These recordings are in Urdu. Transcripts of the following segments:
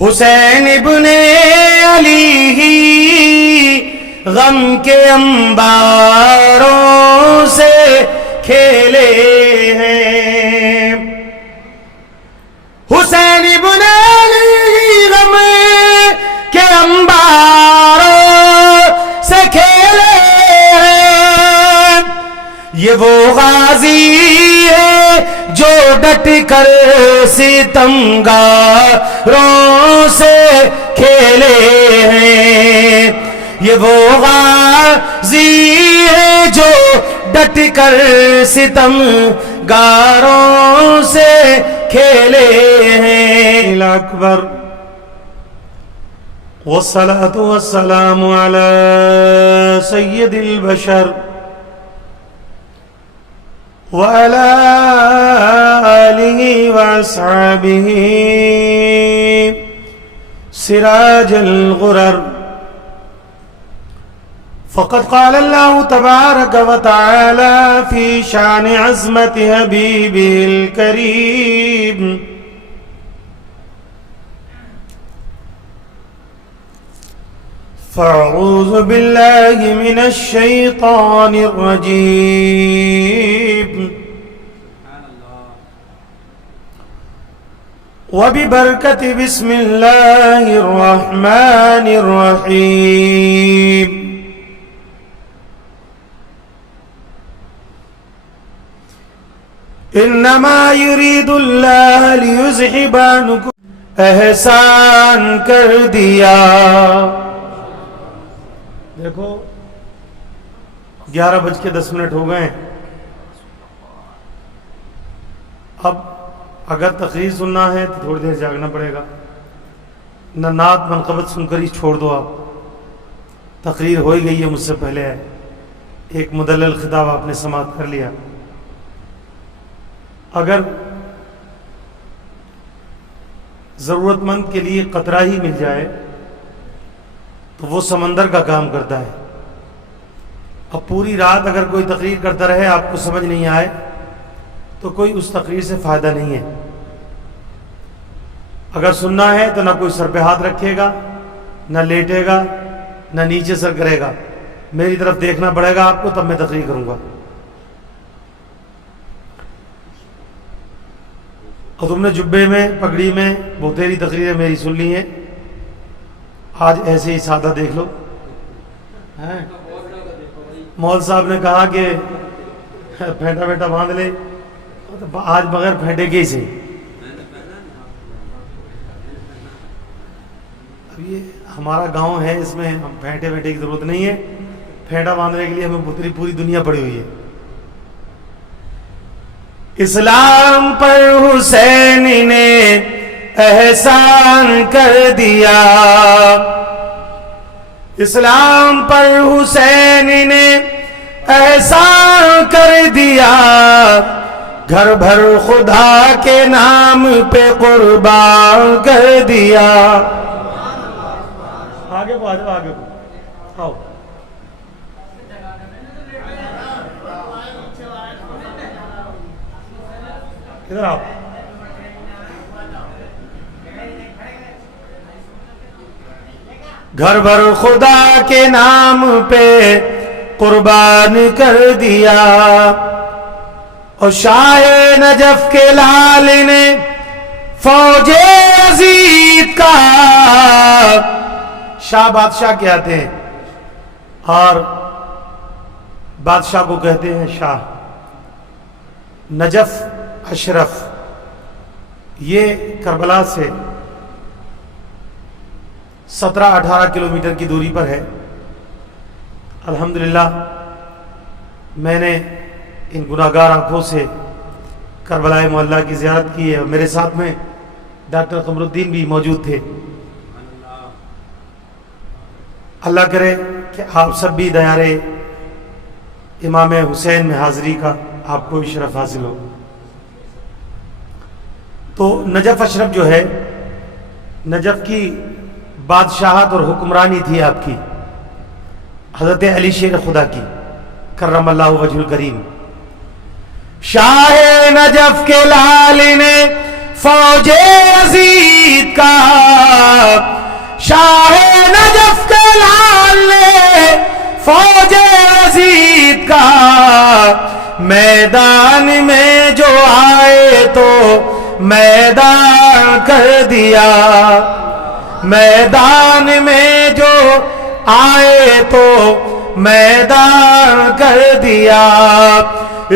حسین ابن علی ہی غم کے انباروں سے کھیلے ہیں، حسین ابن علی غم کے انباروں سے کھیلے ہیں، یہ وہ غازی ہے جو ڈٹ کر ستمگاروں سے کھیلے ہیں، یہ وہ غازی ہے جو ڈٹ کر ستمگاروں سے کھیلے ہیں۔ اکبر والصلاة والسلام على سید البشر وعلى آلہ واصحابہ سراج الغرر۔ فقد قال الله تبارك وتعالى في شان عظمة حبيبه الكريم: فأعوذ بالله من الشيطان الرجيم وببركة بسم الله الرحمن الرحيم انما يريد الله ليذهب عنكم احسان کر دیا۔ دیکھو 11:10 ہو گئے ہیں۔ اب اگر تقریر سننا ہے تو تھوڑی دیر جاگنا پڑے گا، نہ نعت منقبت سن کر ہی چھوڑ دو۔ آپ تقریر ہو ہی گئی ہے، مجھ سے پہلے ہے، ایک مدلل خطاب آپ نے سماعت کر لیا۔ اگر ضرورت مند کے لیے قطرہ ہی مل جائے تو وہ سمندر کا کام کرتا ہے۔ اب پوری رات اگر کوئی تقریر کرتا رہے، آپ کو سمجھ نہیں آئے، تو کوئی اس تقریر سے فائدہ نہیں ہے۔ اگر سننا ہے تو نہ کوئی سر پہ ہاتھ رکھے گا، نہ لیٹے گا، نہ نیچے سر کرے گا، میری طرف دیکھنا پڑے گا آپ کو، تب میں تقریر کروں گا۔ اور تم نے جبے میں پگڑی میں بہتری تقریریں میری سن لی ہیں، آج ایسے ہی سادہ دیکھ لو۔ مول صاحب نے کہا کہ پھینٹا بیٹا باندھ لے، آج بغیر پھینٹے کے ہی سے۔ اب یہ ہمارا گاؤں ہے، اس میں ہم پھینٹے بیٹے کی ضرورت نہیں ہے، پھینٹا باندھنے کے لیے ہمیں پوری دنیا پڑی ہوئی ہے۔ اسلام پر حسین نے احسان کر دیا، اسلام پر حسین نے احسان کر دیا، گھر بھر خدا کے نام پہ قربان کر دیا۔ آگے کو آگے کو آؤ۔ ادھر آؤ۔ گھر بھر خدا کے نام پہ قربان کر دیا، اور شاہ نجف کے لال نے فوج یزید کا، شاہ بادشاہ کہتے ہیں اور بادشاہ کو کہتے ہیں شاہ۔ نجف اشرف یہ کربلا سے 17-18 کلومیٹر کی دوری پر ہے۔ الحمدللہ میں نے ان گناہگار آنکھوں سے کربلا معلیٰ کی زیارت کی ہے، اور میرے ساتھ میں ڈاکٹر قمر الدین بھی موجود تھے۔ اللہ کرے کہ آپ سب بھی دیارے امام حسین میں حاضری کا آپ کو بھی شرف حاصل ہو۔ تو نجف اشرف جو ہے، نجف کی بادشاہت اور حکمرانی تھی آپ کی حضرت علی شیر خدا کی کرم اللہ وجہ الکریم۔ شاہ نجف کے لال نے فوج یزید کا فوج یزید کا میدان میں جو آئے تو میدان کر دیا، میدان میں جو آئے تو میدان کر دیا،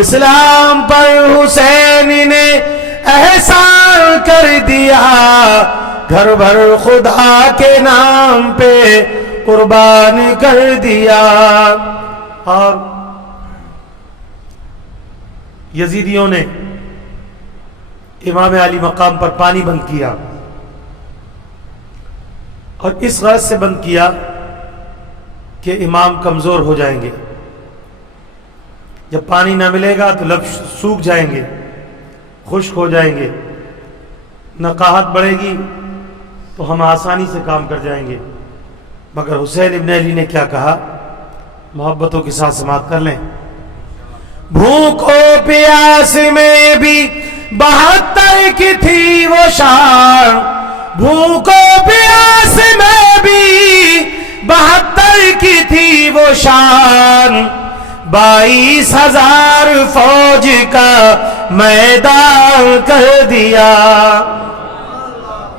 اسلام پر حسین نے احسان کر دیا، گھر بھر خدا کے نام پہ قربان کر دیا۔ اور یزیدیوں نے امام علی مقام پر پانی بند کیا، اور اس غرض سے بند کیا کہ امام کمزور ہو جائیں گے، جب پانی نہ ملے گا تو لب سوکھ جائیں گے، خشک ہو جائیں گے، نقاہت بڑھے گی تو ہم آسانی سے کام کر جائیں گے۔ مگر حسین ابن علی نے کیا کہا، محبتوں کے ساتھ سماعت کر لیں۔ بھوک و پیاس میں بھی 72 کی تھی وہ شان، بھوک و پیاس میں بھی 72 کی تھی وہ شان، 22,000 فوج کا میدان کر دیا،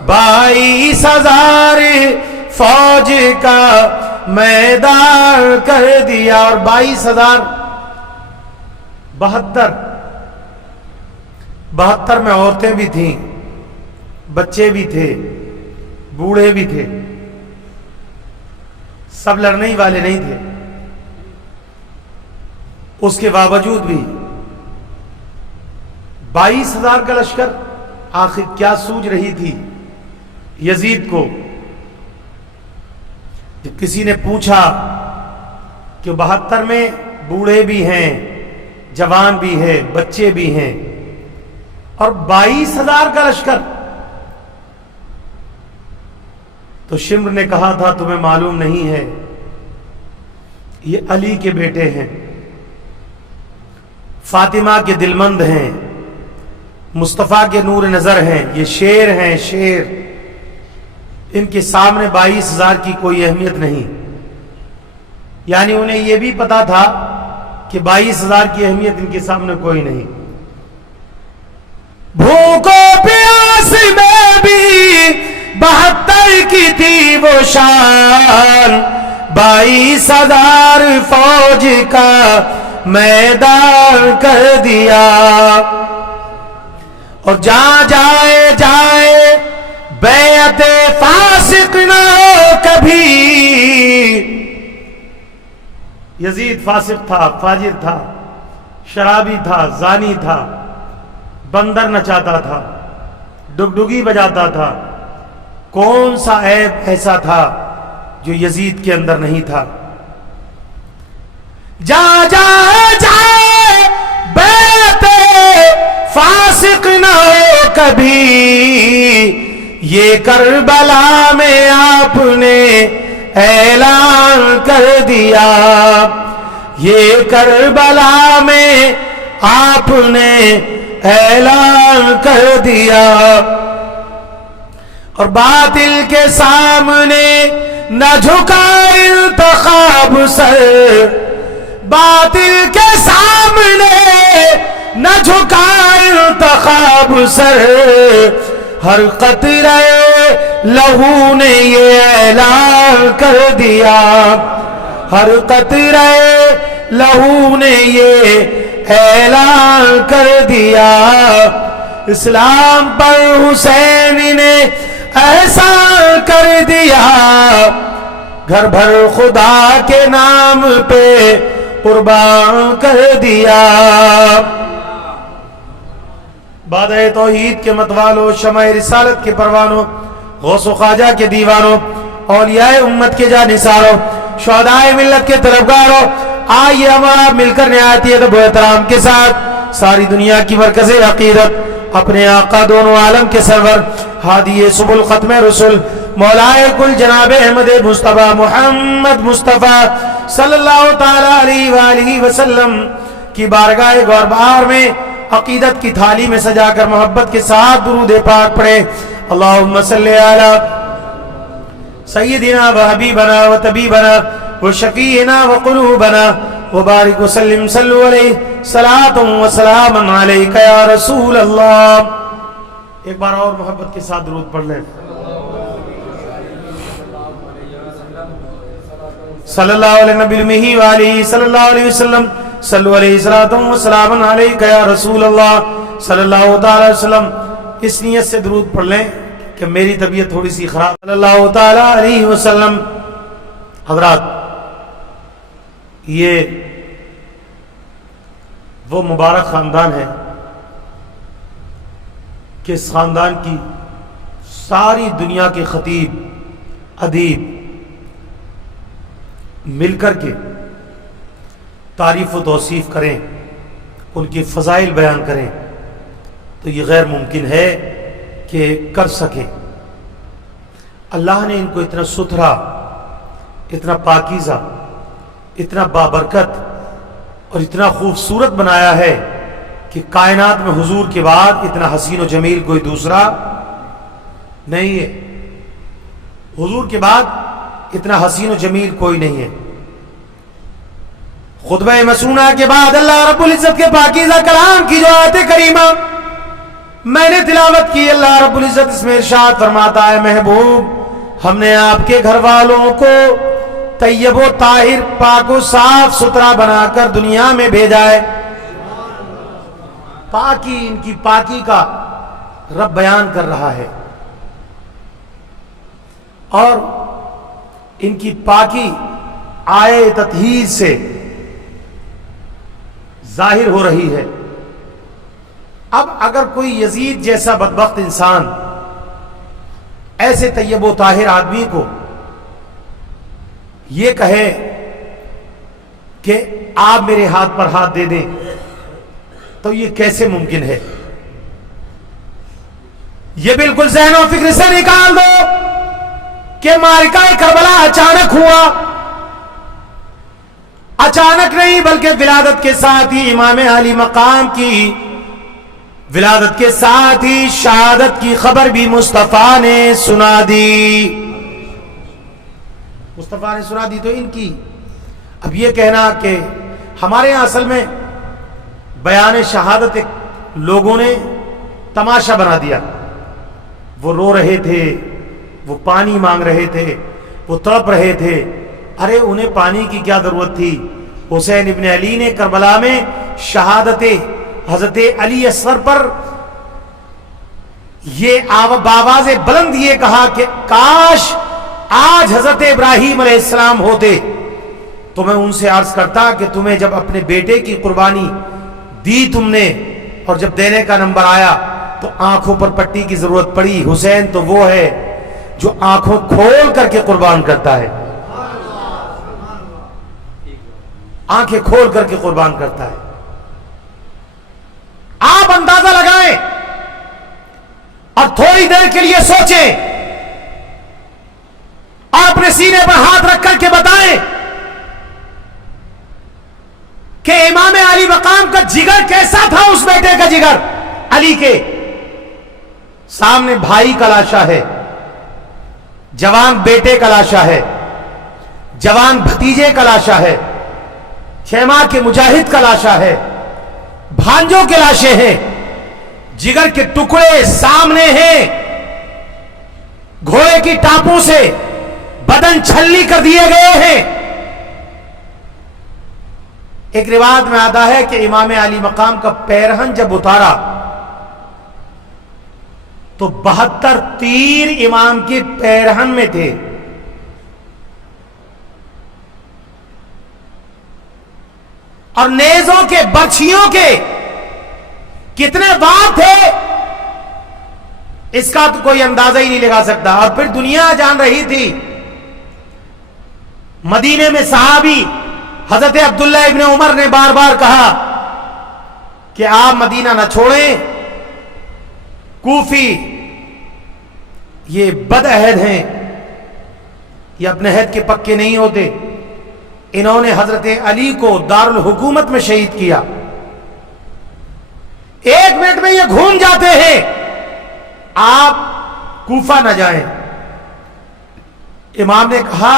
22,000 فوج کا میدان کر دیا۔ اور 72 میں عورتیں بھی تھیں، بچے بھی تھے، بوڑھے بھی تھے، سب لڑنے ہی والے نہیں تھے۔ اس کے باوجود بھی 22,000 کا لشکر، آخر کیا سوچ رہی تھی یزید کو؟ جب کسی نے پوچھا کہ 72 میں بوڑھے بھی ہیں، جوان بھی ہے، بچے بھی ہیں، اور 22,000 کا لشکر، تو شمر نے کہا تھا تمہیں معلوم نہیں ہے یہ علی کے بیٹے ہیں، فاطمہ کے دلمند ہیں، مصطفیٰ کے نور نظر ہیں، یہ شیر ہیں، شیر، ان کے سامنے 22,000 کی کوئی اہمیت نہیں۔ یعنی انہیں یہ بھی پتا تھا کہ 22,000 کی اہمیت ان کے سامنے کوئی نہیں۔ بھوک و پیاس میں بھی 72 کی تھی وہ شان، 22,000 فوج کا میدان کر دیا، اور جہاں جائے بیعت فاسق نہ ہو کبھی۔ یزید فاسق تھا، فاجر تھا، شرابی تھا، زانی تھا، بندر نچاتا تھا، ڈگڈگی بجاتا تھا، کون سا عیب ایسا تھا جو یزید کے اندر نہیں تھا؟ جائے بیعت فاسق نہ ہو کبھی، یہ کربلا میں آپ نے اعلان کر دیا، یہ کربلا میں آپ نے اعلان کر دیا، اور باطل کے سامنے نہ جھکا انتخاب سر، باطل کے سامنے نہ جھکا انتخاب سر، ہر قطرے لہو نے یہ اعلان کر دیا، ہر قطرے لہو نے یہ اعلان کر دیا، اسلام پر حسین نے احسان کر دیا، گھر بھر خدا کے نام پہ قربان کر دیا۔ بادہ توحید کے متوالوں، شمع رسالت کے پروانوں، غوث و خواجہ کے دیوانوں، اولیاء امت کے جانثاروں، شہدائے ملت کے طلبگاروں، آئیے ہم آپ مل کر نہایت ادب و احترام کے ساتھ ساری دنیا کی مرکز عقیدت، اپنے آقا دونوں عالم کے سرور، ہادی سبل ختم رسول، مولائے کل جناب احمد مصطفیٰ محمد مصطفیٰ صلی اللہ تعالی علیہ وآلہ وسلم کی بارگاہ گوربار میں عقیدت کی تھالی میں سجا کر محبت کے ساتھ درود پاک پڑھے۔ اللہم صلی علی سیدنا و حبیبنا و طبیبنا وشفيعنا وقلوبنا وبارك وسلم صلوا عليه صلاة وسلام عليك يا رسول اللہ. ایک بار اور محبت کے ساتھ درود پڑھ لیں. صلی اللہ علیہ نبی المی وآلہ صلی اللہ علیہ وسلم صلو علیہ صلاۃ و سلام علیک یا رسول اللہ صلی اللہ تعالی علیہ وسلم. اس نیت سے درود پڑھ لیں کہ میری طبیعت تھوڑی سی خراب. صلی اللہ تعالی علیہ وسلم. حضرات، یہ وہ مبارک خاندان ہے کہ اس خاندان کی ساری دنیا کے خطیب، ادیب مل کر کے تعریف و توصیف کریں، ان کے فضائل بیان کریں تو یہ غیر ممکن ہے کہ کر سکیں. اللہ نے ان کو اتنا ستھرا، اتنا پاکیزہ، اتنا بابرکت اور اتنا خوبصورت بنایا ہے کہ کائنات میں حضور کے بعد اتنا حسین و جمیل کوئی دوسرا نہیں ہے. حضور کے بعد اتنا حسین و جمیل کوئی نہیں ہے. خطبہ مسنونہ کے بعد اللہ رب العزت کے پاکیزہ کلام کی جو آیت کریمہ میں نے تلاوت کی، اللہ رب العزت اس میں ارشاد فرماتا ہے، محبوب ہم نے آپ کے گھر والوں کو طیب و طاہر، پاک و صاف ستھرا بنا کر دنیا میں بھیجا ہے. پاکی، ان کی پاکی کا رب بیان کر رہا ہے اور ان کی پاکی آئے تطہیر سے ظاہر ہو رہی ہے. اب اگر کوئی یزید جیسا بدبخت انسان ایسے طیب و طاہر آدمی کو یہ کہے کہ آپ میرے ہاتھ پر ہاتھ دے دیں تو یہ کیسے ممکن ہے؟ یہ بالکل ذہن و فکر سے نکال دو کہ معرکہ کربلا اچانک ہوا. اچانک نہیں بلکہ ولادت کے ساتھ ہی امام علی مقام کی ولادت کے ساتھ ہی شہادت کی خبر بھی مصطفیٰ نے سنا دی. مصطفیٰ نے سنا دی تو ان کی اب یہ کہنا کہ ہمارے یہاں اصل میں بیان شہادت ایک لوگوں نے تماشا بنا دیا. وہ رو رہے تھے، وہ پانی مانگ رہے تھے، وہ تڑپ رہے تھے. ارے انہیں پانی کی کیا ضرورت تھی؟ حسین ابن علی نے کربلا میں شہادت حضرت علی اصغر پر یہ باواز بلند یہ کہا کہ کاش آج حضرت ابراہیم علیہ السلام ہوتے تو میں ان سے عرض کرتا کہ تمہیں جب اپنے بیٹے کی قربانی دی تم نے اور جب دینے کا نمبر آیا تو آنکھوں پر پٹی کی ضرورت پڑی. حسین تو وہ ہے جو آنکھوں کھول کر کے قربان کرتا ہے، آنکھیں کھول کر کے قربان کرتا ہے. آپ اندازہ لگائیں اور تھوڑی دیر کے لیے سوچیں اور اپنے سینے پر ہاتھ رکھ کر کے بتائیں کہ امام علی مقام کا جگر کیسا تھا. اس بیٹے کا جگر علی کے سامنے بھائی کا لاشا ہے، جوان بیٹے کا لاشا ہے، جوان بھتیجے کا لاشا ہے، 6 ماہ کے مجاہد کا لاشا ہے، بھانجوں کے لاشیں ہیں، جگر کے ٹکڑے سامنے ہیں، گھوڑے کی ٹاپوں سے بدن چھلنی کر دیے گئے ہیں. ایک روایت میں آتا ہے کہ امام علی مقام کا پیرہن جب اتارا تو 72 تیر امام کے پیرہن میں تھے. اور نیزوں کے، برچھیوں کے کتنے وار تھے اس کا تو کوئی اندازہ ہی نہیں لگا سکتا. اور پھر دنیا جان رہی تھی. مدینے میں صحابی حضرت عبداللہ ابن عمر نے بار بار کہا کہ آپ مدینہ نہ چھوڑیں، کوفی یہ بد عہد ہیں، یہ اپنے عہد کے پکے نہیں ہوتے. انہوں نے حضرت علی کو دارالحکومت میں شہید کیا. 1 منٹ میں یہ گھوم جاتے ہیں، آپ کوفہ نہ جائیں. امام نے کہا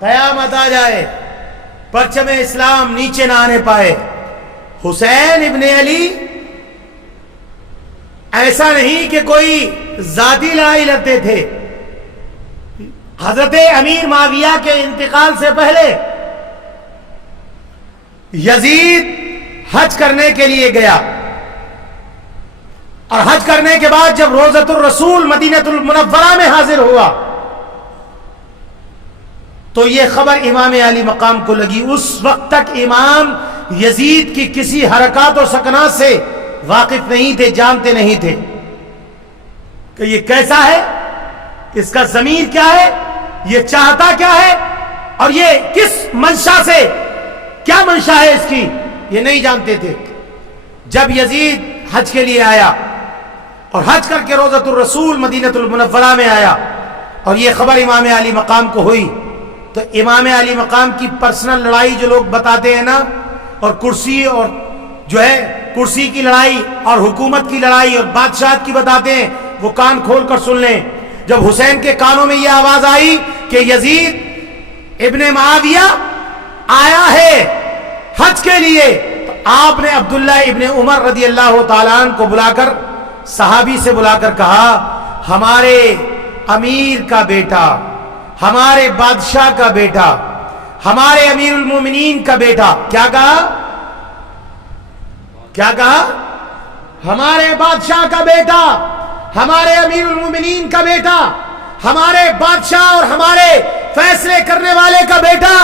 قیامت آ جائے پرچم اسلام نیچے نہ آنے پائے. حسین ابن علی ایسا نہیں کہ کوئی ذاتی لڑائی لڑتے تھے. حضرت امیر معاویہ کے انتقال سے پہلے یزید حج کرنے کے لیے گیا اور حج کرنے کے بعد جب روضۃ الرسول مدینہ المنورہ میں حاضر ہوا تو یہ خبر امام علی مقام کو لگی. اس وقت تک امام یزید کی کسی حرکات و سکنات سے واقف نہیں تھے, جانتے نہیں تھے کہ یہ کیسا ہے, اس کا ضمیر کیا ہے, یہ چاہتا کیا ہے, اور یہ کس منشا سے, کیا منشا ہے اس کی, یہ نہیں جانتے تھے. جب یزید حج کے لیے آیا اور حج کر کے روضۃ الرسول مدینہ المنورہ میں آیا اور یہ خبر امام علی مقام کو ہوئی تو امام علی مقام کی پرسنل لڑائی جو لوگ بتاتے ہیں نا, اور کرسی اور جو ہے کرسی کی لڑائی اور حکومت کی لڑائی اور بادشاہت کی بتاتے ہیں, وہ کان کھول کر سن لیں. جب حسین کے کانوں میں یہ آواز آئی کہ یزید ابن معاویہ آیا ہے حج کے لیے, تو آپ نے عبداللہ ابن عمر رضی اللہ تعالیٰ عنہ کو بلا کر, صحابی سے بلا کر کہا, ہمارے امیر کا بیٹا, ہمارے بادشاہ کا بیٹا, ہمارے امیر المومنین کا بیٹا, کیا کہا, کیا کہا, ہمارے بادشاہ کا بیٹا, ہمارے امیر المومنین کا بیٹا, ہمارے بادشاہ اور ہمارے فیصلے کرنے والے کا بیٹا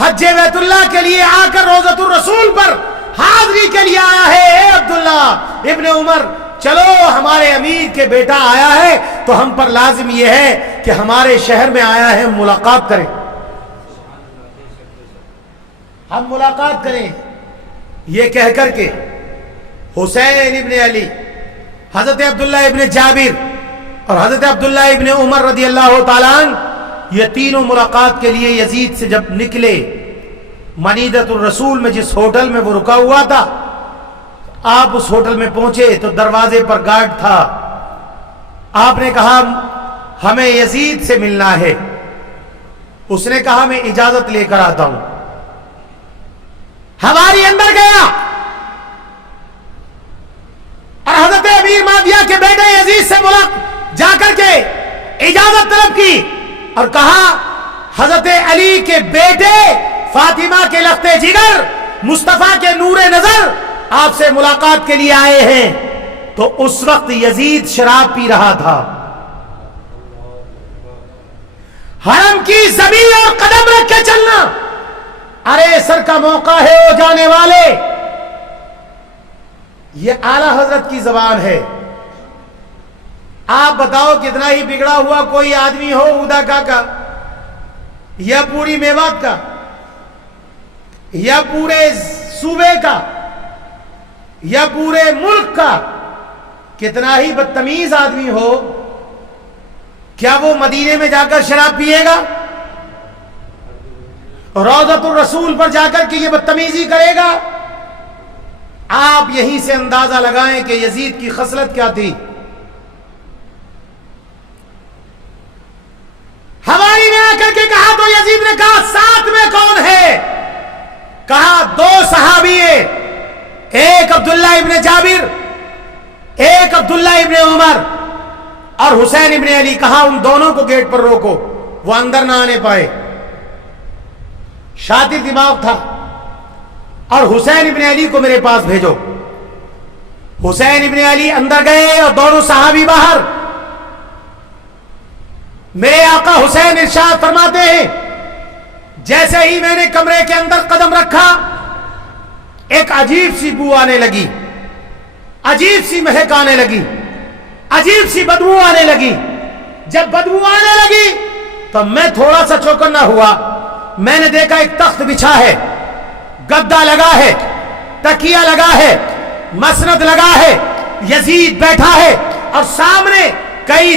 حج بیت اللہ کے لیے آ کر روضۃ الرسول پر حاضری کے لیے آیا ہے. اے عبداللہ ابن عمر, چلو ہمارے امیر کے بیٹا آیا ہے تو ہم پر لازم یہ ہے کہ ہمارے شہر میں آیا ہے, ملاقات کریں, ہم ملاقات کریں. یہ کہہ کر کے حسین ابن علی, حضرت عبداللہ ابن جابر اور حضرت عبداللہ ابن عمر رضی اللہ تعالیٰ عنہ, یہ تینوں ملاقات کے لیے یزید سے جب نکلے, منیدۃ الرسول میں جس ہوٹل میں وہ رکا ہوا تھا, آپ اس ہوٹل میں پہنچے تو دروازے پر گارڈ تھا. آپ نے کہا ہمیں یزید سے ملنا ہے. اس نے کہا میں اجازت لے کر آتا ہوں. ہماری اندر گیا اور حضرت امیر معاویہ کے بیٹے یزید سے جا کر کے اجازت طلب کی اور کہا حضرت علی کے بیٹے فاطمہ کے لخت جگر مصطفیٰ کے نور نظر آپ سے ملاقات کے لیے آئے ہیں. تو اس وقت یزید شراب پی رہا تھا. حرم کی زمین اور قدم رکھ کے چلنا, ارے سر کا موقع ہے وہ جانے والے. یہ اعلی حضرت کی زبان ہے. آپ بتاؤ کتنا ہی بگڑا ہوا کوئی آدمی ہو ادا کا یا پوری میوات کا یا پورے صوبے کا یا پورے ملک کا, کتنا ہی بدتمیز آدمی ہو, کیا وہ مدینے میں جا کر شراب پیے گا؟ روضۃ الرسول پر جا کر کے یہ بدتمیزی کرے گا؟ آپ یہیں سے اندازہ لگائیں کہ یزید کی خصلت کیا تھی. حواری نے آ کر کے کہا تو یزید نے کہا ساتھ میں کون ہے؟ کہا دو صحابی ہیں, ایک عبداللہ ابن جابر, ایک عبداللہ ابن عمر اور حسین ابن علی. کہا ان دونوں کو گیٹ پر روکو, وہ اندر نہ آنے پائے. شاطر دماغ تھا. اور حسین ابن علی کو میرے پاس بھیجو. حسین ابن علی اندر گئے اور دونوں صحابی باہر. میرے آقا حسین ارشاد فرماتے ہیں جیسے ہی میں نے کمرے کے اندر قدم رکھا ایک عجیب سی بو آنے لگی, عجیب سی مہک آنے لگی, عجیب سی بدبو آنے لگی. جب بدبو آنے لگی تو میں تھوڑا سا چوکنا ہوا. میں نے دیکھا ایک تخت بچھا ہے, گدا لگا ہے, تکیہ لگا ہے, مسند لگا ہے, یزید بیٹھا ہے اور سامنے کئی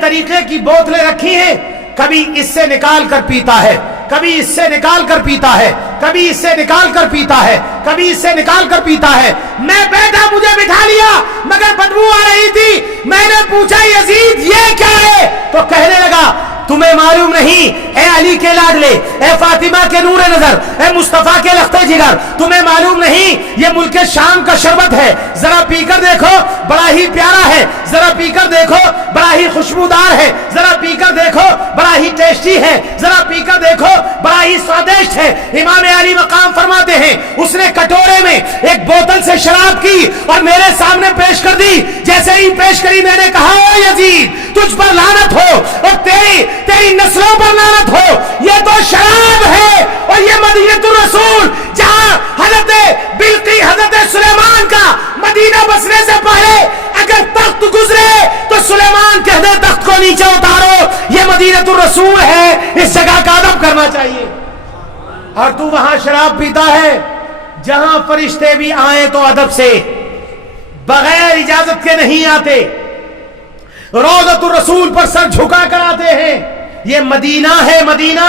طریقے کی بوتلیں رکھی ہیں. کبھی اس سے نکال کر پیتا ہے, کبھی اس سے نکال کر پیتا ہے, کبھی اس سے نکال کر پیتا ہے, کبھی اس سے نکال کر پیتا ہے. میں بیٹھا مجھے بٹھا لیا مگر بدبو آ رہی تھی. میں نے پوچھا یزید یہ کیا ہے؟ تو کہنے لگا تمہیں معلوم نہیں اے علی کے لاڈلے، اے فاطمہ کے نور نظر، اے مصطفیٰ کے لختے جگر، تمہیں معلوم نہیں یہ ملک شام کا شربت ہے، ذرا پی کر دیکھو بڑا ہی پیارا ہے، ذرا پی کر دیکھو بڑا ہی خوشبودار ہے، ذرا پی کر دیکھو بڑا ہی ٹیسٹی ہے، ذرا پی کر دیکھو بڑا ہی سوادشٹ ہے. امام علی مقام فرماتے ہیں اس نے کٹورے میں ایک بوتل سے شراب کی اور میرے سامنے پیش کر دی. جیسے ہی پیش کری میں نے کہا او یزید تجھ پر لعنت ہو اور تیری نسلوں پر لعنت ہو، یہ تو شراب ہے اور یہ مدینہ الرسول جہاں حضرت بلقیس حضرت سلیمان کا مدینہ بسنے سے پہلے اگر تخت گزرے تو سلیمان کہہ دے تخت کو نیچے اتارو، یہ مدینہ الرسول ہے، اس جگہ کا ادب کرنا چاہیے. اور تو وہاں شراب پیتا ہے جہاں فرشتے بھی آئیں تو ادب سے بغیر اجازت کے نہیں آتے، روضۃ الرسول پر سر جھکا کر آتے ہیں. یہ مدینہ ہے مدینہ.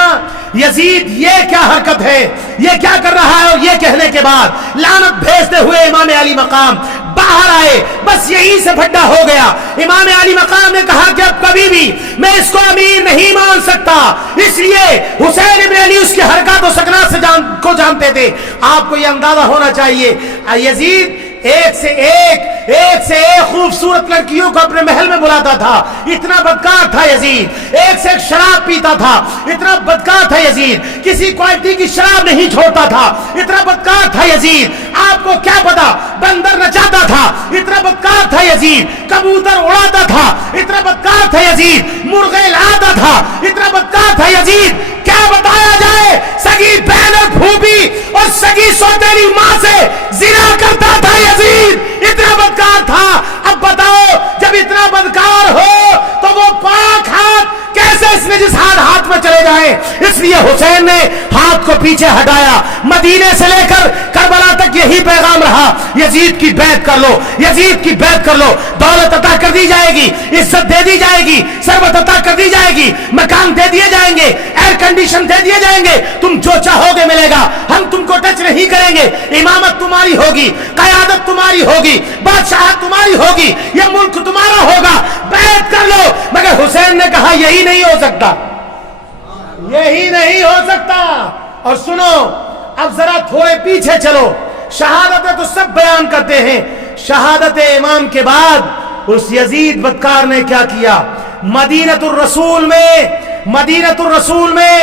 یزید یہ کیا حرکت ہے، یہ کیا کر رہا ہے؟ اور یہ کہنے کے بعد لعنت بھیجتے ہوئے امام علی مقام باہر آئے. بس یہی سے پھڈا ہو گیا. امام علی مقام نے کہا کہ اب کبھی بھی میں اس کو امیر نہیں مان سکتا. اس لیے حسین ابن علی اس کی حرکات و سکنات کو جانتے تھے. آپ کو یہ اندازہ ہونا چاہیے یزید ایک سے ایک خوبصورت لڑکیوں کو اپنے محل میں بلاتا تھا. اتنا بدکار تھا یزید، ایک سے ایک شراب پیتا تھا. اتنا بدکار تھا یزید، کسی کوالٹی کی شراب نہیں چھوڑتا تھا. اتنا بدکار تھا یزید، آپ کو کیا پتا بندر نچاتا تھا. اتنا بدکار تھا یزید، کبوتر اڑاتا تھا. اتنا بدکار تھا یزید، مرغے لاتا تھا. اتنا بدکار تھا یزید، کیا بتایا جائے، سگی بہن اور پھوپھی اور سگی سوتیلی ماں سے زنا کرتا تھا یزید. اتنا بدکار تھا. اب بتاؤ جب اتنا بدکار ہو تو وہ پاک ہاتھ کیسے اس نے جس ہاتھ میں چلے جائیں. اس لیے حسین نے ہاتھ کو پیچھے ہٹایا. مدینے سے لے کر کربلا تک یہی پیغام رہا، یزید کی بیعت کر لو، یزید کی بیعت کر لو. دولت عطا کر دی جائے گی، عزت دے دی جائے گی، ثروت عطا کر دی جائے گی، مکان دے دیے جائیں گے، ایئر کنڈیشن دے دیے جائیں گے، تم جو چاہو گے ملے گا، ہم تم کو ٹچ نہیں کریں گے. امامت تمہاری ہوگی، قیادت تمہاری ہوگی، بادشاہت تمہاری ہوگی، یہ ملک تمہارا ہوگا، بیعت کر لو. مگر حسین نے کہا یہی نہیں ہو سکتا، یہی نہیں ہو سکتا. اور سنو اب ذرا تھوڑے پیچھے چلو. شہادتیں تو سب بیان کرتے ہیں، شہادت امام کے بعد اس یزید بدکار نے کیا کیا. مدینہ الرسول میں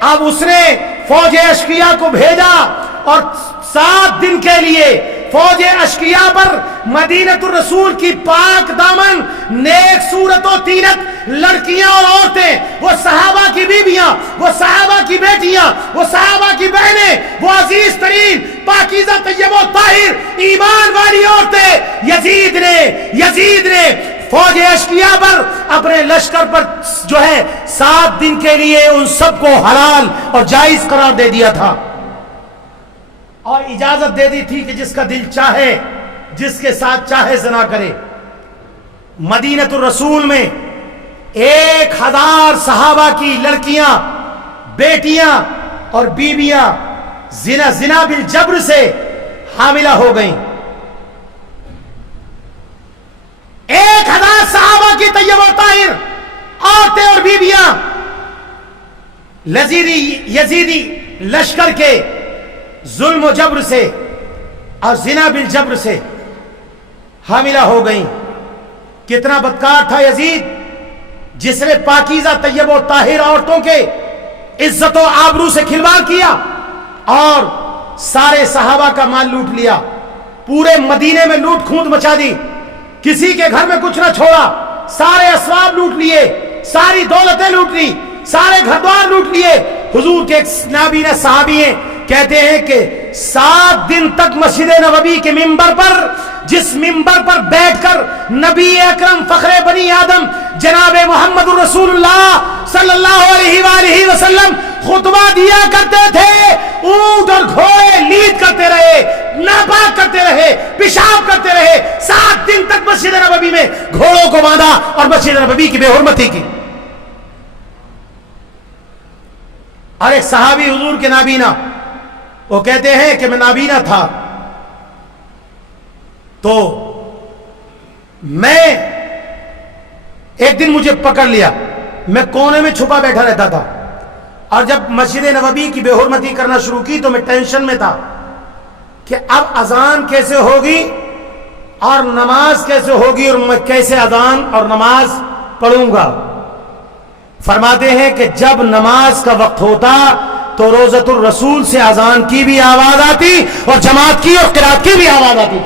اب اس نے فوج اشقیاء کو بھیجا اور 7 دن کے لیے فوج اشقیاء پر مدینہ الرسول کی پاک دامن نیک صورت و طینت لڑکیاں اور عورتیں، وہ صحابہ کی بیویاں، وہ صحابہ کی بیٹیاں، وہ صحابہ کی بہنیں، وہ عزیز ترین پاکیزہ طیب و طاہر ایمان والی عورتیں، یزید نے فوج اشقیاء پر اپنے لشکر پر جو ہے 7 دن کے لیے ان سب کو حلال اور جائز قرار دے دیا تھا اور اجازت دے دی تھی کہ جس کا دل چاہے جس کے ساتھ چاہے زنا کرے. مدینہ الرسول میں 1000 صحابہ کی لڑکیاں، بیٹیاں اور بیویاں زنا بالجبر سے حاملہ ہو گئیں. 1000 صحابہ کی طیب و طاہر عورتیں اور بیویاں یزیدی لشکر کے ظلم و جبر سے اور زنا بالجبر سے حاملہ ہو گئیں. کتنا بدکار تھا یزید جس نے پاکیزہ طیب و طاہر عورتوں کے عزت و آبرو سے کھلواڑ کیا اور سارے صحابہ کا مال لوٹ لیا. پورے مدینے میں لوٹ کھوند مچا دی، کسی کے گھر میں کچھ نہ چھوڑا. سارے اسباب لوٹ لیے، ساری دولتیں لوٹ لی، سارے گھر دوار لوٹ لیے. حضور کے ایک نابینا صحابی ہیں، کہتے ہیں کہ 7 دن تک مسجد نبوی کے ممبر پر، جس ممبر پر بیٹھ کر نبی اکرم فخر بنی آدم جناب محمد الرسول اللہ صلی اللہ علیہ وآلہ وسلم خطبہ دیا کرتے تھے، اونٹ اور گھوڑے لید کرتے رہے، ناپاک کرتے رہے، پیشاب کرتے رہے. 7 دن تک مسجد نبوی میں گھوڑوں کو باندھا اور مسجد نبوی کی بے حرمتی کی. اور ایک صحابی حضور کے نابینا، وہ کہتے ہیں کہ میں نابینا تھا، تو میں ایک دن مجھے پکڑ لیا، میں کونے میں چھپا بیٹھا رہتا تھا، اور جب مسجد نبوی کی بے حرمتی کرنا شروع کی تو میں ٹینشن میں تھا کہ اب اذان کیسے ہوگی اور نماز کیسے ہوگی، اور میں کیسے اذان اور نماز پڑھوں گا۔ فرماتے ہیں کہ جب نماز کا وقت ہوتا تو روضۃ الرسول سے اذان کی بھی آواز آتی اور جماعت کی اور قرات کی بھی آواز آتی۔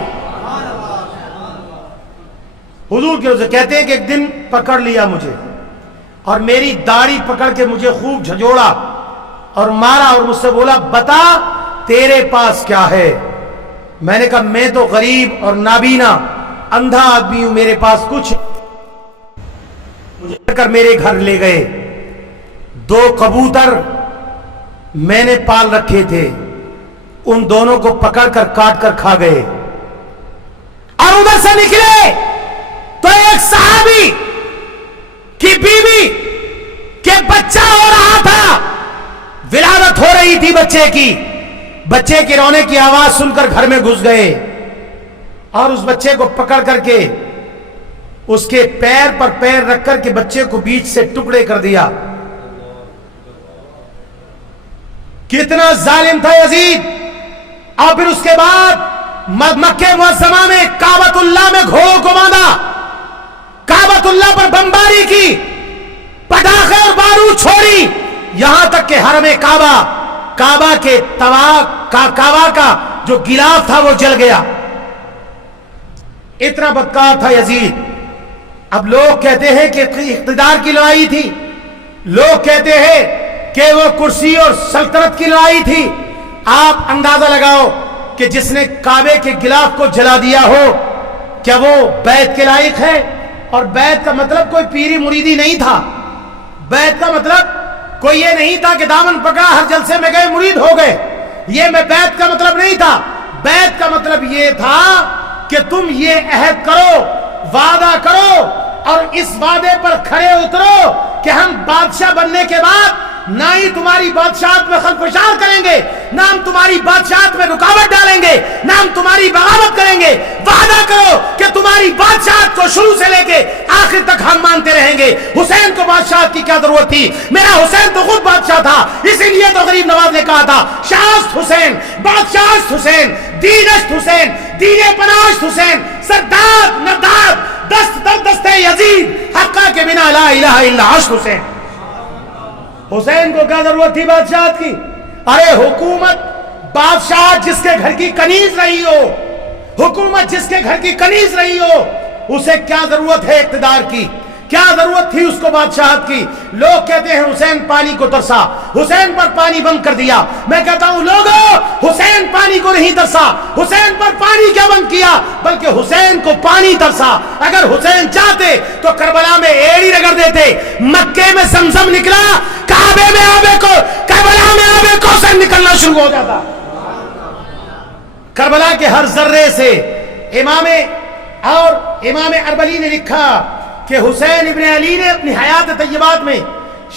حضور کے روزے کہتے ہیں کہ ایک دن پکڑ لیا مجھے اور میری داڑھی پکڑ کے مجھے خوب جھنجھوڑا اور مارا اور مجھ سے بولا بتا تیرے پاس کیا ہے۔ میں نے کہا میں تو غریب اور نابینا اندھا آدمی ہوں، میرے پاس کچھ۔ مجھے کر میرے گھر لے گئے، 2 کبوتر میں نے پال رکھے تھے، ان دونوں کو پکڑ کر کاٹ کر کھا گئے۔ اور ادھر سے نکلے تو ایک صحابی کی بیوی کے بچہ ہو رہا تھا، ولادت ہو رہی تھی بچے کی، بچے کے رونے کی آواز سن کر گھر میں گھس گئے اور اس بچے کو پکڑ کر کے اس کے پیر پر پیر رکھ کر کے بچے کو بیچ سے ٹکڑے کر دیا۔ کتنا ظالم تھا یزید۔ اور پھر اس کے بعد مکہ معظمہ میں کعبۃ اللہ میں گھوڑوں کو باندھا، کعبۃ اللہ پر بمباری کی، پٹاخے اور بارود چھوڑی، یہاں تک کہ حرم کعبہ کے کعبہ کا جو غلاف تھا وہ جل گیا۔ اتنا بدکار تھا یزید۔ اب لوگ کہتے ہیں کہ اقتدار کی لڑائی تھی، لوگ کہتے ہیں کہ وہ کرسی اور سلطنت کی لڑائی تھی۔ آپ اندازہ لگاؤ کہ جس نے کعبے کے غلاف کو جلا دیا ہو کیا وہ بیعت کے لائق ہے؟ اور بیعت کا مطلب کوئی پیری مریدی نہیں تھا، بیعت کا مطلب کوئی یہ نہیں تھا کہ دامن پکڑا ہر جلسے میں گئے مرید ہو گئے، یہ میں بیعت کا مطلب نہیں تھا۔ بیعت کا مطلب یہ تھا کہ تم یہ عہد کرو، وعدہ کرو اور اس وعدے پر کھڑے اترو کہ ہم بادشاہ بننے کے بعد نہ ہی تمہاری بادشاہت میں خلفشار کریں گے، نہ ہم تمہاری بادشاہت میں رکاوٹ ڈالیں گے، نہ ہم تمہاری بغاوت کریں گے۔ وعدہ کرو کہ تمہاری بادشاہت کو شروع سے لے کے آخر تک ہم مانتے رہیں گے۔ حسین کو بادشاہت کی کیا ضرورت تھی؟ میرا حسین تو خود بادشاہ تھا، اسی لیے تو غریب نواز نے کہا تھا شاست حسین، بادشاہست حسین، دینشت حسین، دین پناہشت حسین، سردار نردار دست در دست یزید، حقہ کے بنا لا الہ الا عشق حسین۔ حسین کو کیا ضرورت تھی بادشاہت کی؟ ارے حکومت، بادشاہت جس کے گھر کی کنیز رہی ہو، حکومت جس کے گھر کی کنیز رہی ہو، اسے کیا ضرورت ہے اقتدار کی؟ کیا ضرورت تھی اس کو بادشاہت کی؟ لوگ کہتے ہیں حسین پانی کو ترسا، حسین پر پانی بند کر دیا۔ میں کہتا ہوں لوگوں، حسین پانی کو نہیں ترسا، حسین پر پانی کیا بند کیا، بلکہ حسین کو پانی ترسا۔ اگر حسین چاہتے تو کربلا میں ایڑی رگڑ دیتے، مکے میں زمزم نکلا، کعبے میں کربلا میں آبے کوثر نکلنا شروع ہو جاتا۔ کربلا کے ہر ذرے سے امام اربلی نے لکھا کہ حسین ابن علی نے اپنی حیات طیبات میں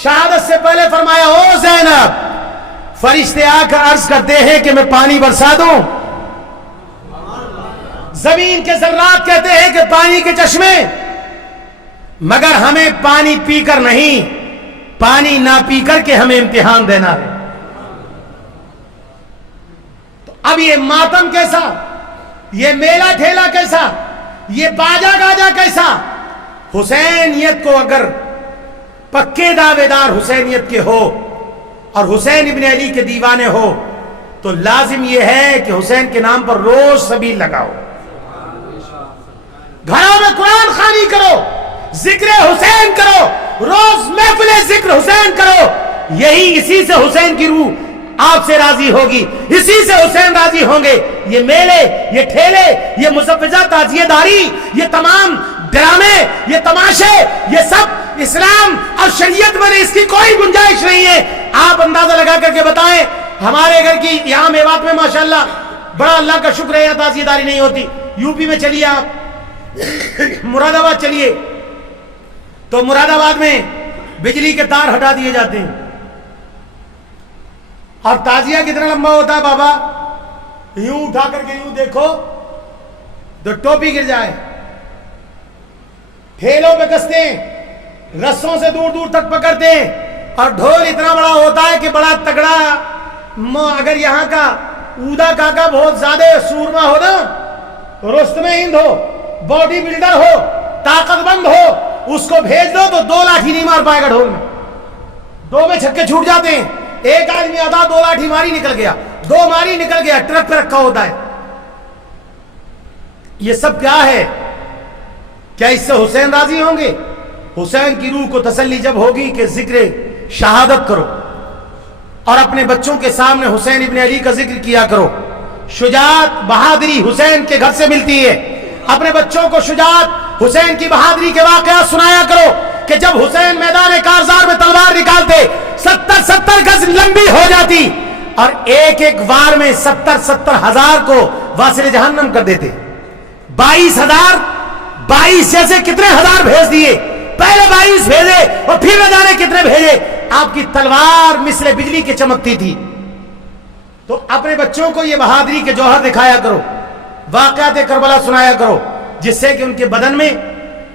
شہادت سے پہلے فرمایا او زینب، فرشتے آ کر عرض کرتے ہیں کہ میں پانی برسا دوں، زمین کے ذرات کہتے ہیں کہ پانی کے چشمے، مگر ہمیں پانی پی کر نہیں، پانی نہ پی کر کے ہمیں امتحان دینا ہے۔ تو اب یہ ماتم کیسا، یہ میلہ ٹھیلا کیسا، یہ باجا گاجا کیسا؟ حسینیت کو اگر پکے دعوے دار حسینیت کے ہو اور حسین ابن علی کے دیوانے ہو تو لازم یہ ہے کہ حسین کے نام پر روز سبیل لگاؤ، گھروں میں قرآن خوانی کرو، ذکر حسین کرو، روز محفل ذکر حسین کرو۔ یہی اسی سے حسین کی روح آپ سے راضی ہوگی، اسی سے حسین راضی ہوں گے۔ یہ میلے، یہ ٹھیلے، یہ مزوجہ تعزیہ داری، یہ تمام ڈرامے، یہ تماشے، یہ سب اسلام اور شریعت میں اس کی کوئی گنجائش نہیں ہے۔ آپ اندازہ لگا کر کے بتائیں، ہمارے گھر کی یہاں میوات میں ماشاءاللہ بڑا اللہ کا شکر ہے یہاں تعزیہ داری نہیں ہوتی۔ یو پی میں چلیے آپ، مراد آباد چلیے تو مراد آباد میں بجلی کے تار ہٹا دیے جاتے ہیں، اور تعزیہ کتنا لمبا ہوتا ہے بابا، یوں اٹھا کر کے یوں دیکھو، تو ٹوپی گر جائے، ٹھیلوں پہ کستے ہیں، رسوں سے دور دور تک پکڑتے ہیں، اور ڈھول اتنا بڑا ہوتا ہے کہ بڑا تگڑا، اگر یہاں کا اودا کاکا بہت زیادہ سورما ہو نا، رستم ہند ہو، باڈی بلڈر ہو، طاقت بند ہو، اس کو بھیج دو تو 2 لاٹھی نہیں مار پائے گا ڈھول میں، 2 میں چھکے چھوٹ جاتے ہیں. ایک آدمی آتا 2 لاٹھی ماری نکل گیا، 2 ماری نکل گیا، ٹرک پہ رکھا ہوتا ہے. یہ سب کیا ہے؟ کیا اس سے حسین راضی ہوں گے؟ حسین کی روح کو تسلی جب ہوگی کہ ذکر شہادت کرو اور اپنے بچوں کے سامنے حسین ابن علی کا ذکر کیا کرو. شجاعت بہادری حسین کے گھر سے ملتی ہے. اپنے بچوں کو شجاعت حسین کی بہادری کے واقعات سنایا کرو کہ جب حسین میدان کارزار میں تلوار نکالتے 70 گز لمبی ہو جاتی اور ایک ایک وار میں 70 ہزار کو واصل جہنم کر دیتے. 22 جیسے کتنے ہزار بھیج دیے، پہلے 22 بھیجے اور پھر نہ جانے کتنے بھیجے. آپ کی تلوار مثل بجلی کے چمکتی تھی. تو اپنے بچوں کو یہ بہادری کے جوہر دکھایا کرو، واقعات کربلا سنایا کرو، جس سے کہ ان کے بدن میں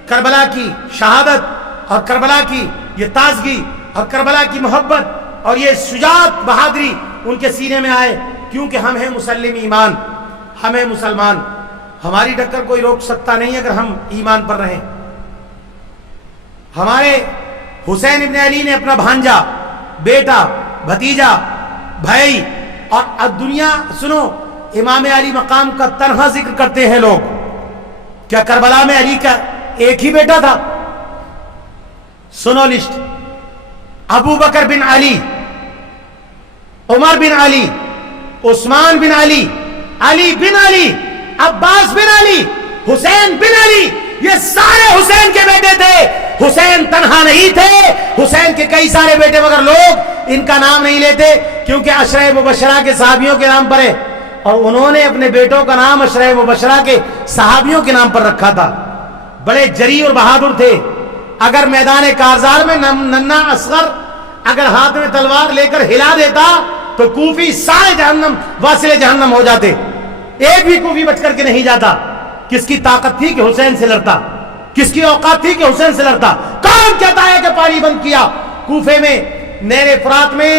کربلا کی شہادت اور کربلا کی یہ تازگی اور کربلا کی محبت اور یہ شجاعت بہادری ان کے سینے میں آئے. کیونکہ ہم ہیں مسلم ایمان، ہم ہیں مسلمان، ہماری ٹکر کوئی روک سکتا نہیں اگر ہم ایمان پر رہیں. ہمارے حسین ابن علی نے اپنا بھانجا، بیٹا، بھتیجا، بھائی اور دنیا سنو، امام علی مقام کا تنہا ذکر کرتے ہیں لوگ. کیا کربلا میں علی کا ایک ہی بیٹا تھا؟ سنو لسٹ: ابو بکر بن علی، عمر بن علی، عثمان بن علی، علی بن علی، عباس بن علی، حسین بن علی. یہ سارے حسین کے بیٹے تھے. حسین تنہا نہیں تھے، حسین کے کئی سارے بیٹے، مگر لوگ ان کا نام نہیں لیتے کیونکہ عشرہ مبشرہ کے صحابیوں کے نام پر ہے اور انہوں نے اپنے بیٹوں کا نام عشرہ مبشرہ کے صحابیوں کے نام پر رکھا تھا. بڑے جری اور بہادر تھے. اگر میدان کارزار میں ننھا اصغر اگر ہاتھ میں تلوار لے کر ہلا دیتا تو کوفی سارے جہنم واصل جہنم ہو جاتے. ایک بھی کوفی بچ کر کے نہیں جاتا. کس کی طاقت تھی کہ حسین سے لڑتا؟ کس کی اوقات تھی کہ حسین سے لڑتا؟ کون کہتا ہے کہ پانی بند کیا؟ کوفے میں نہر فرات میں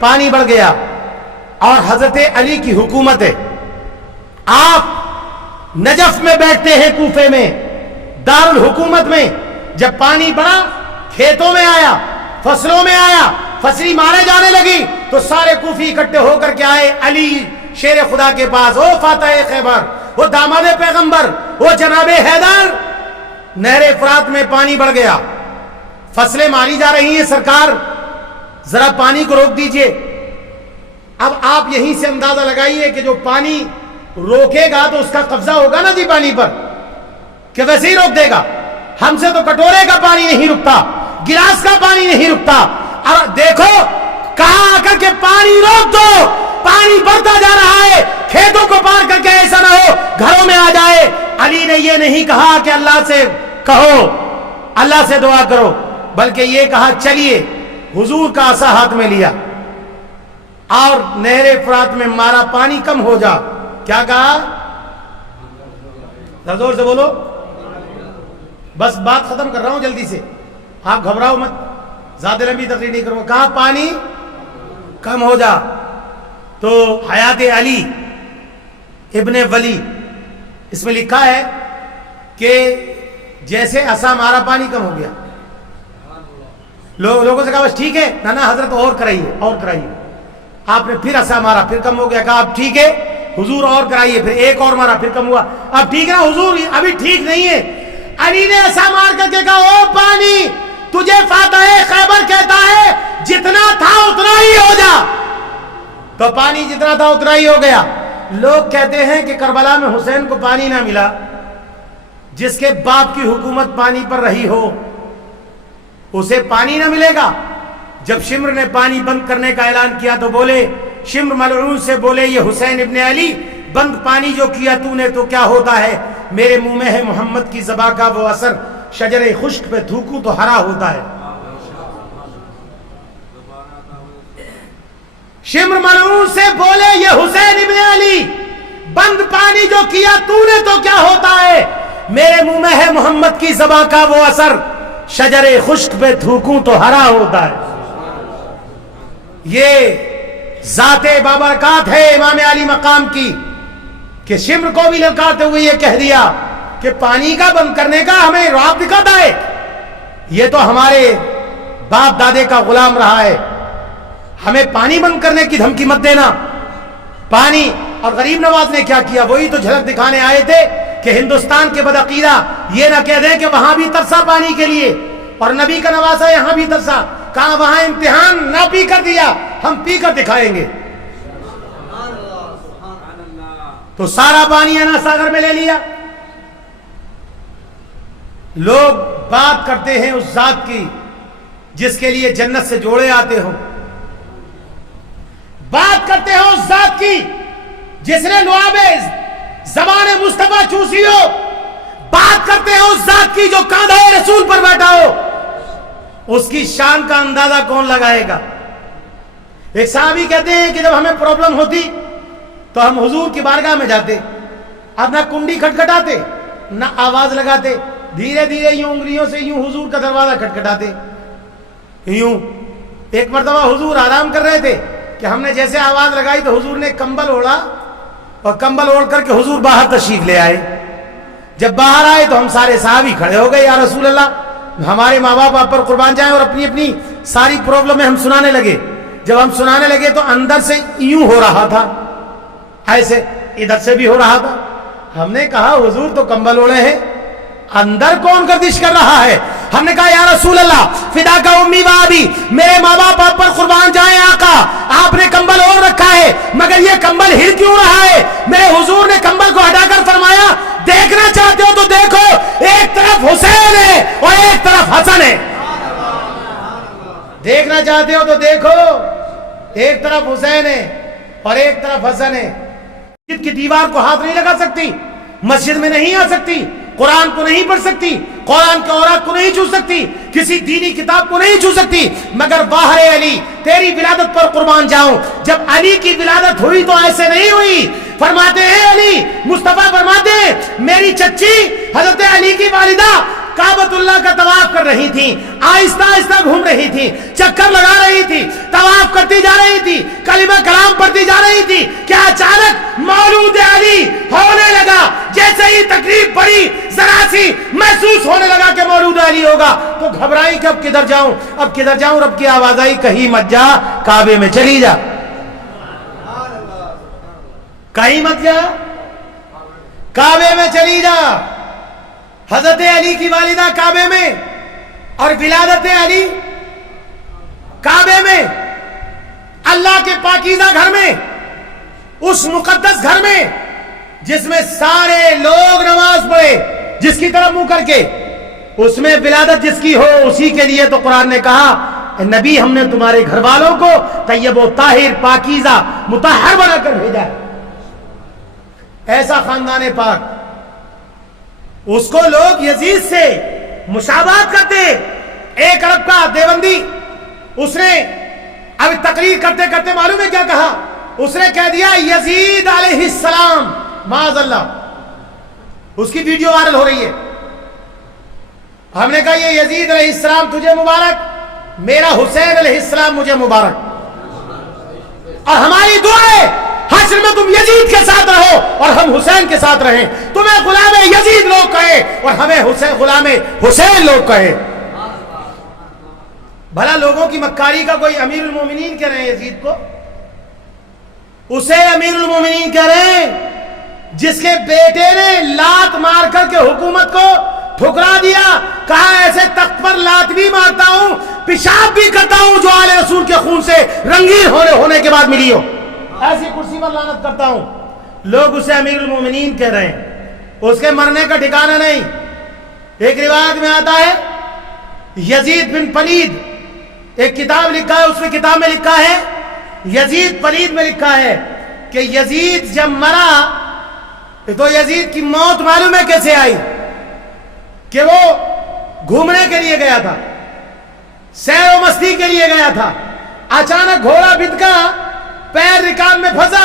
پانی بڑھ گیا اور حضرت علی کی حکومت ہے. آپ نجف میں بیٹھتے ہیں، کوفے میں دارالحکومت میں. جب پانی بڑھا، کھیتوں میں آیا، فصلوں میں آیا، فصلی مارے جانے لگی تو سارے کوفی اکٹھے ہو کر کے آئے علی شیر خدا کے پاس. او فاتح خیبر، وہ داماد پیغمبر، وہ جناب حیدر، نہر فرات میں پانی بڑھ گیا، فصلیں ماری جا رہی ہیں، سرکار ذرا پانی کو روک دیجئے. اب آپ یہیں سے اندازہ لگائیے کہ جو پانی روکے گا تو اس کا قبضہ ہوگا نا جی پانی پر، کہ ویسے ہی روک دے گا. ہم سے تو کٹورے کا پانی نہیں رکتا، گلاس کا پانی نہیں رکتا. اور دیکھو کہا آ کر کے پانی روک دو، پانی بڑھتا جا رہا ہے، کھیتوں کو پار کر کے ایسا نہ ہو گھروں میں آ جائے. علی نے یہ نہیں کہا کہ اللہ سے کہو، اللہ سے دعا کرو، بلکہ یہ کہا چلیے. حضور کا عصا ہاتھ میں لیا اور نہر فرات میں مارا، پانی کم ہو جا. کیا کہا؟ زور سے بولو. بس بات ختم کر رہا ہوں جلدی سے، آپ گھبراؤ مت، زیادہ لمبی تقریر نہیں کروں. کہا پانی کم ہو جا. تو حیات علی ابن ولی اس میں لکھا ہے کہ جیسے عصا مارا پانی کم ہو گیا. لوگوں سے کہا بس ٹھیک ہے نا حضرت، اور کرائیے اور کرائیے. آپ نے پھر عصا مارا، پھر کم ہو گیا. کہا اب ٹھیک ہے حضور اور کرائیے. پھر ایک اور مارا، پھر کم ہوا. اب ٹھیک ہے نا حضور، ابھی ٹھیک نہیں ہے. علی نے عصا مار کر کے کہا او پانی، تجھے فاتح خیبر کہتا ہے جتنا تھا اتنا ہی ہو جا. تو پانی جتنا تھا اتنا ہی ہو گیا. لوگ کہتے ہیں کہ کربلا میں حسین کو پانی نہ ملا. جس کے باپ کی حکومت پانی پر رہی ہو اسے پانی نہ ملے گا. جب شمر نے پانی بند کرنے کا اعلان کیا تو بولے، شمر ملعون سے بولے، یہ حسین ابن علی بند پانی جو کیا تو نے تو کیا ہوتا ہے؟ میرے منہ میں ہے محمد کی زباں کا وہ اثر، شجر خشک پہ تھوکوں تو ہرا ہوتا ہے. شمر ملعون سے بولے یہ حسین ابن علی بند پانی جو کیا تو نے تو کیا ہوتا ہے؟ میرے منہ میں ہے محمد کی زباں کا وہ اثر، شجر خشک پہ تھوکوں تو ہرا ہوتا ہے۔ یہ ذات بابرکات ہے امام علی مقام کی کہ شمر کو بھی للکارتے ہوئے یہ کہہ دیا کہ پانی کا بند کرنے کا ہمیں راہ دکھاتا ہے، یہ تو ہمارے باپ دادے کا غلام رہا ہے، ہمیں پانی بند کرنے کی دھمکی مت دینا۔ پانی اور غریب نواز نے کیا کیا؟ وہی تو جھلک دکھانے آئے تھے کہ ہندوستان کے بدعقیدہ یہ نہ کہہ دیں کہ وہاں بھی ترسا پانی کے لیے، اور نبی کا نوازا یہاں بھی ترسا، کہا وہاں امتحان نہ پی کر دیا، ہم پی کر دکھائیں گے۔ تو سارا پانی انا ساگر میں لے لیا۔ لوگ بات کرتے ہیں اس ذات کی جس کے لیے جنت سے جوڑے آتے ہوں، بات کرتے ہیں اس ذات کی جس نے لعاب زبان مصطفیٰ چوسی ہو، بات کرتے ہیں اس ذات کی جو کاندھے رسول پر بیٹھا ہو، اس کی شان کا اندازہ کون لگائے گا؟ ایک صحابی کہتے ہیں کہ جب ہمیں پرابلم ہوتی تو ہم حضور کی بارگاہ میں جاتے، اب نہ کنڈی کھٹکھٹاتے نہ آواز لگاتے، دھیرے دھیرے یوں انگلیوں سے یوں حضور کا دروازہ کھٹکھٹاتے، یوں۔ ایک مرتبہ حضور آرام کر رہے تھے کہ ہم نے جیسے آواز لگائی تو حضور نے کمبل اوڑھا اور کمبل اوڑھ کر کے حضور باہر تشریف لے آئے۔ جب باہر آئے تو ہم سارے صحابی کھڑے ہو گئے، یا رسول اللہ ہمارے ماں باپ آپ پر قربان جائیں، اور اپنی اپنی ساری پرابلمیں ہم سنانے لگے۔ جب ہم سنانے لگے تو اندر سے یوں ہو رہا تھا، ایسے ادھر سے بھی ہو رہا تھا۔ ہم نے کہا حضور تو کمبل اوڑھے ہیں، اندر کون گردش کر رہا ہے؟ ہم نے کہا یا رسول اللہ فدا کا امی و ابی، میرے ماں باپ آپ پر قربان جائیں آقا، آپ نے کمبل اوڑھ رکھا ہے مگر یہ کمبل ہل کیوں رہا ہے؟ میرے حضور نے کمبل کو ہٹا کر فرمایا دیکھنا چاہتے ہو تو دیکھو، ایک طرف حسین ہے اور ایک طرف حسن ہے۔ دیکھنا چاہتے ہو تو دیکھو، ایک طرف حسین ہے اور ایک طرف حسن ہے۔ مسجد کی دیوار کو ہاتھ نہیں لگا سکتی، مسجد میں نہیں آ سکتی، قرآن کو نہیں پڑھ سکتی، قرآن کے اورات کو نہیں چھو سکتی، کسی دینی کتاب کو نہیں چھو سکتی، مگر باہر علی تیری ولادت پر قربان جاؤں۔ جب علی کی ولادت ہوئی تو ایسے نہیں ہوئی، فرماتے ہیں علی مصطفیٰ فرماتے ہیں میری چچی حضرت علی کی والدہ کعبۃ اللہ کا طواف کر رہی تھی، آہستہ آہستہ گھوم رہی تھی، چکر لگا رہی تھی، طواف کرتی جا رہی تھی، کلمہ کلام پڑھتی جا رہی تھی کہ اچانک مولود علی ہونے لگا۔ جیسے ہی تکلیف بڑی ذرا سی محسوس ہونے لگا کہ مولود علی ہوگا تو گھبرائی کہ اب کدھر جاؤں، اب کدھر جاؤں؟ رب کی آواز آئی کہیں مت جا، کعبے میں چلی جا، کہیں مت جا، کعبے میں چلی جا۔ حضرت علی کی والدہ کعبے میں اور ولادت علی کعبے میں، اللہ کے پاکیزہ گھر میں، اس مقدس گھر میں جس میں سارے لوگ نماز پڑھے جس کی طرف منہ کر کے، اس میں ولادت جس کی ہو اسی کے لیے تو قرآن نے کہا اے نبی ہم نے تمہارے گھر والوں کو طیب و طاہر پاکیزہ مطہر بنا کر بھیجا ہے۔ ایسا خاندان پاک، اس کو لوگ یزید سے مشابہت کرتے۔ ایک عرب کا دیوبندی، اس نے اب تقریر کرتے کرتے معلوم ہے کیا کہا؟ اس نے کہہ دیا یزید علیہ السلام معاذ اللہ، اس کی ویڈیو وائرل ہو رہی ہے۔ ہم نے کہا یہ یزید علیہ السلام تجھے مبارک، میرا حسین علیہ السلام مجھے مبارک، اور ہماری دعا ہے حشر میں تم یزید کے ساتھ رہو اور ہم حسین کے ساتھ رہیں، تمہیں غلام یزید لوگ کہے اور ہمیں غلام حسین لوگ کہے۔ بھلا لوگوں کی مکاری کا کوئی امیر المومنین کہہ رہے ہیں یزید کو، اسے امیر المومنین کہہ رہے ہیں جس کے بیٹے نے لات مار کر کے حکومت کو ٹھکرا دیا، کہا ایسے تخت پر لات بھی مارتا ہوں، پیشاب بھی کرتا ہوں جو آل رسول کے خون سے رنگین ہونے کے بعد ملی ہو، ایسی کرسی پر لعنت کرتا ہوں۔ لوگ اسے امیر المومنین کہہ رہے ہیں، اس کے مرنے کا ٹھکانہ نہیں۔ ایک روایت میں آتا ہے یزید بن پلید، ایک کتاب لکھا ہے، اس میں کتاب میں لکھا ہے یزید پلید میں لکھا ہے کہ یزید جب مرا تو یزید کی موت معلوم ہے کیسے آئی؟ کہ وہ گھومنے کے لیے گیا تھا، سیر و مستی کے لیے گیا تھا، اچانک گھوڑا بند کا، پیر رکاب میں پھنسا،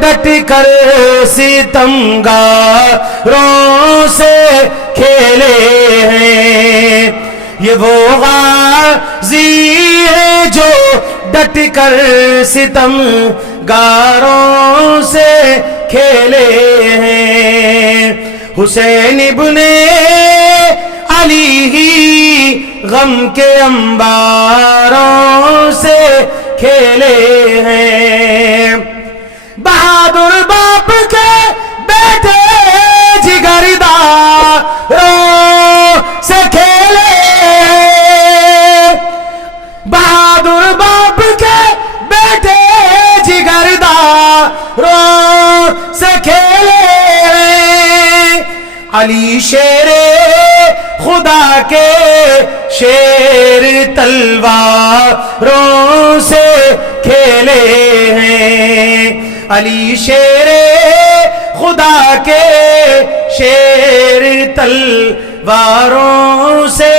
ڈٹ کر ستمگاروں سے کھیلے ہیں، یہ وہ غازی ہے جو ڈٹ کر ستمگاروں سے کھیلے ہیں۔ حسین ابن علی ہی غم کے انباروں سے کھیلے ہیں۔ بہادر باپ کے بیٹے جگرداروں سے کھیلے، بہادر باپ کے بیٹے جگرداروں سے کھیلے۔ علی شیر خدا کے شیر تلواروں سے کھیلے ہیں، علی شیر خدا کے شیر تلواروں سے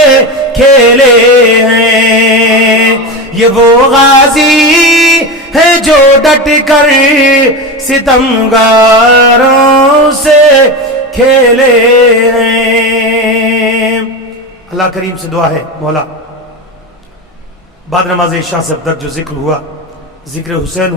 کھیلے ہیں۔ یہ وہ غازی ہے جو ڈٹ کر ستمگاروں سے کھیلے ہیں۔ اللہ کریم سے دعا ہے مولا بعد نماز عشاء سے اب تک جو ذکر ہوا، ذکر حسین ہوا۔